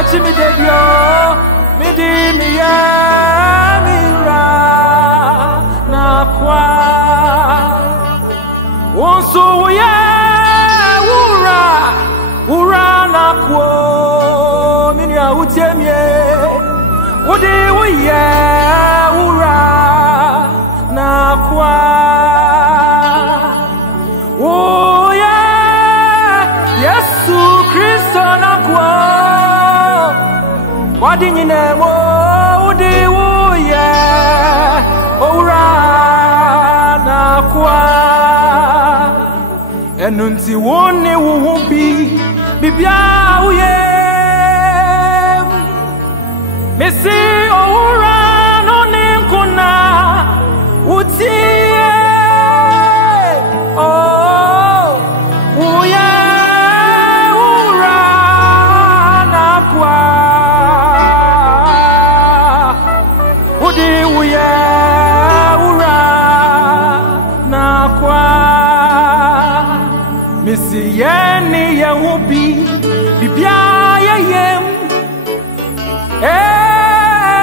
watch me debut, me di Meye, mira, na kwa. Onso ye, Wura, Wura na kwa, minya utemye, udi uye, Wura na kwa. Oh yeah, Yesu Kristo na kwa. Wadi nyine mo udi uye, Wura na kwa. Enunti wone wuhubi bibia uye. Mesi Wura no ninkuna utie. Oh uye Wura na kwa. Udi uye Wura na kwa. Missy Yenny Yahubi, Bibia Yem. Eh,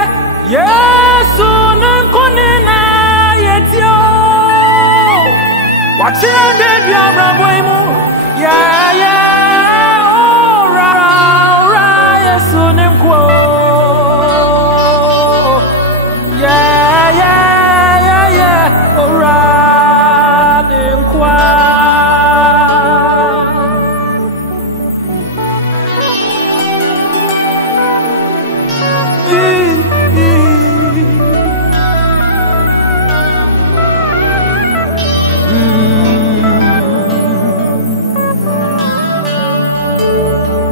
yes, Unconina Yetio. What's in the Diabramo? Yeah, oh, Rara, yes, Unquo. Yeah, oh, Rara,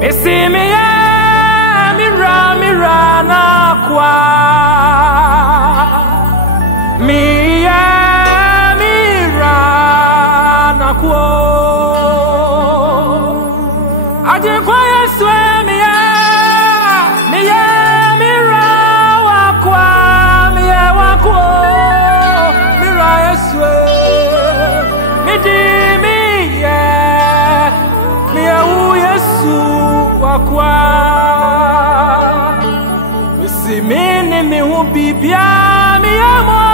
Missy Meye, mira na kwa. Meye, mira na kwa. Aje kwa Yesu Meye, mira wa kwa. Meye wa kwa, mira Yesu. Midi Meye u Yesu. Kwa Missy mini meho bibia mi amo.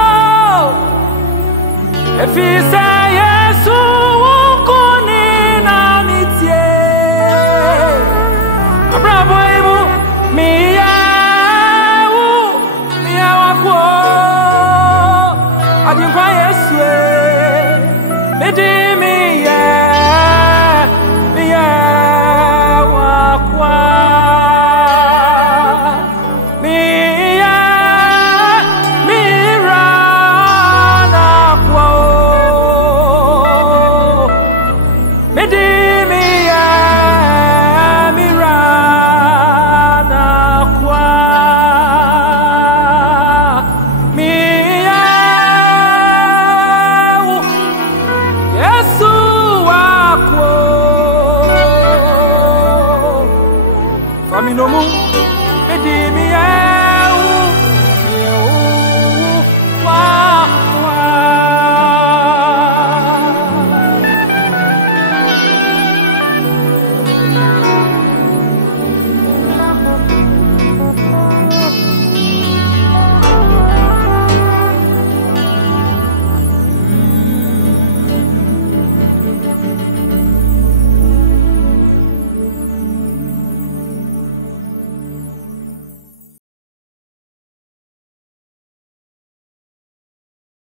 If he say yes, ukoni na metie. Abrabo ibu Meye wako. Adimfa Yesu midi Meye wakwa. Meye mira na kwa. Midi Meye mira na kwa. Meye Yesu wako. Faminomu